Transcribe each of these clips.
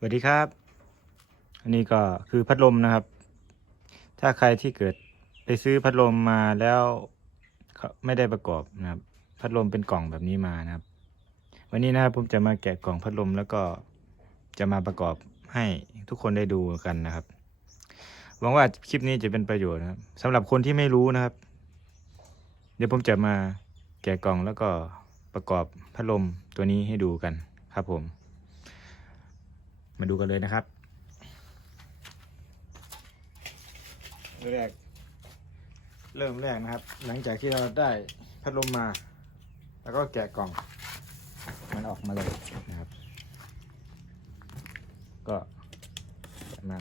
สวัสดีครับ อันนี้ก็คือพัดลมนะครับ ถ้าใครที่เกิดไปซื้อพัดลมมาแล้วไม่ได้ประกอบนะครับ พัดลมเป็นกล่องแบบนี้มานะครับ วันนี้นะครับผมจะมาแกะกล่องพัดลมแล้วก็จะมาประกอบให้ทุกคนได้ดูกันนะครับหวังว่าคลิปนี้จะเป็นประโยชน์นะครับสำหรับคนที่ไม่รู้นะครับ เดี๋ยวผมจะมาแกะกล่องแล้วก็ประกอบพัดลมตัวนี้ให้ดูกันครับผม มาดูกันเลยนะครับเริ่มแรก เริ่มแรกนะครับ หลังจากที่เราได้พัดลมมา แล้วก็แกะกล่อง มันออกมาเลยนะครับ ก็มา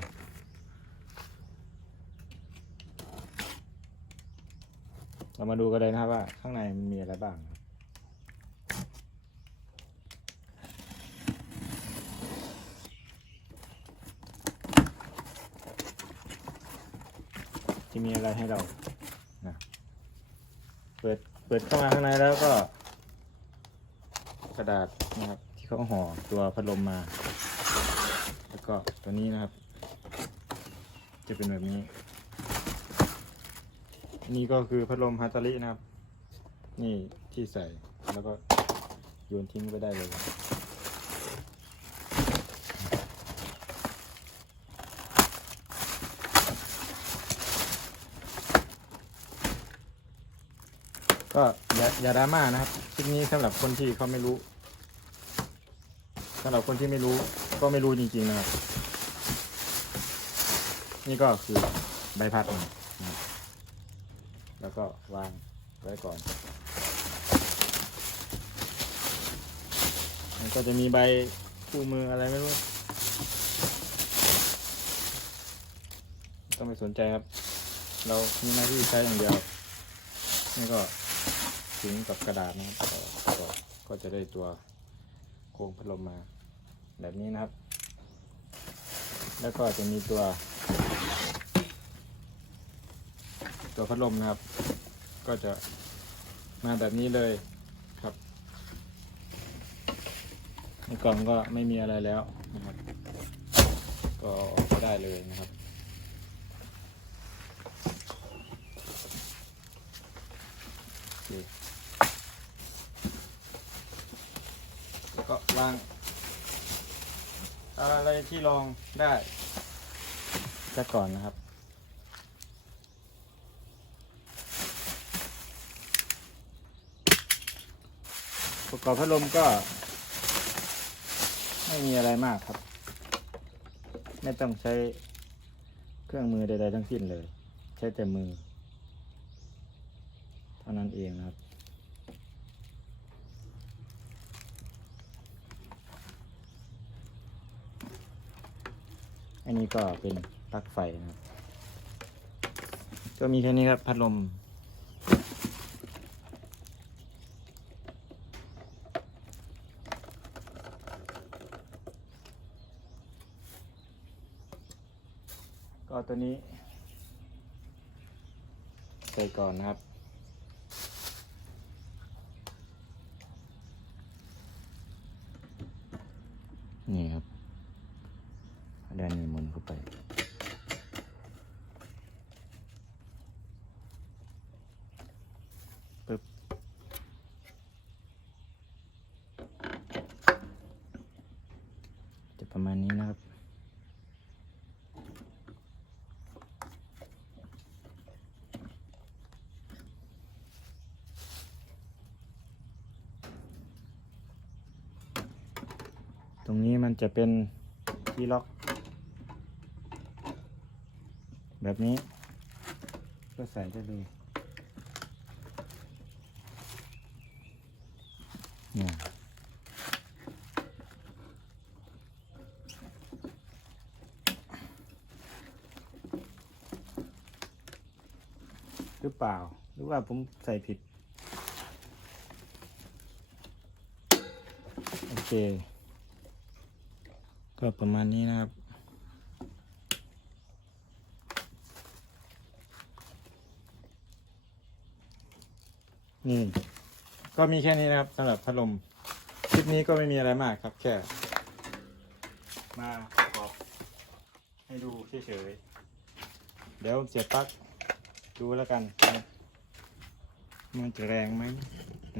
เรามาดูกันเลยนะครับว่าข้างในมันมีอะไรบ้างครับ ที่มีอะไรให้เรานะเปิดเปิดเข้ามาข้างในแล้วก็ กระดาษนะครับ ที่เขาห่อตัวพัดลมมา แล้วก็ตัวนี้นะครับ จะเป็นแบบนี้ นี่ก็คือพัดลมฮาตารินะครับ นี่ที่ใส่แล้วก็โยนทิ้งไปได้เลย ก็อย่าอย่าดราม่านะครับคลิปนี้สำหรับคนที่เขาไม่รู้สำหรับคนที่ไม่รู้ ก็ไม่รู้จริงๆนะครับนี่ก็คือใบพัดมันนะครับแล้วก็วางไว้ก่อนมันก็จะมีใบคู่มืออะไรไม่รู้ ต้องไปสนใจครับ เรามีหน้าที่ใช้อย่างเดียว นี่ก็ ถึงกับกระดาษนะครับก็ก็ก็จะได้ตัวโครงพัดลมมา แบบนี้นะครับ แล้วก็จะมีตัว ตัวพัดลมนะครับ ก็จะมาแบบนี้เลยครับในกล่องก็ไม่มีอะไรแล้วนะครับก็ออกก็ได้เลยนะครับ โอเคแล้ วาง อะไรที่รองได้ซะก่อนนะครับ ประกอบพัดลมก็ ไม่มีอะไรมากครับ ไม่ต้องใช้เครื่องมือใดๆทั้งสิ้นเลย ใช้แต่มือ เท่านั้นเองนะครับ อันนี้ก็เป็นปลั๊กไฟนะครับก็มีแค่นี้ครับพัดลม ก็ตัวนี้ใส่ก่อนนะครับ นี่ครับด้านนี้หมุนเข้าไป ปึ๊บ จะ ประมาณนี้นะครับ ตรงนี้มันจะเป็นที่ล็อก แบบนี้ ก็ใส่ได้เลยเนี่ย หรือเปล่า หรือว่าผมใส่ผิด โอเค ก็ประมาณนี้นะครับ นี่ ก็มีแค่นี้นะครับสำหรับพัดลม คลิปนี้ก็ไม่มีอะไรมากครับ แค่ มาประกอบให้ดูเฉยๆเดี๋ยวเสียบปลั๊ก ดูแล้วกัน มันจะแรงไหม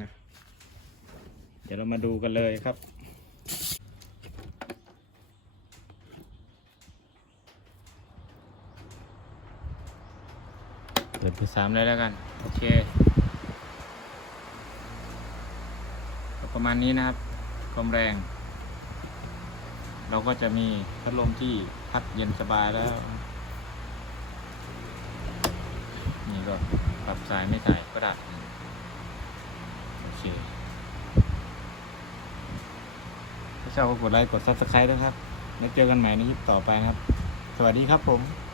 นะ เดี๋ยวเรามาดูกันเลยครับเปิดที่สามเลยแล้วกัน โอเคประมาณนี้นะครับความแรง เราก็จะมีพัดลมที่พัดเย็นสบายแล้ว นี่ก็ปรับสายไม่สายก็ได้โอเคถ้าชอบก็กดไลค์กด subscribe ด้วยครับ แล้วเจอกันใหม่ในคลิปต่อไปนะครับ สวัสดีครับผม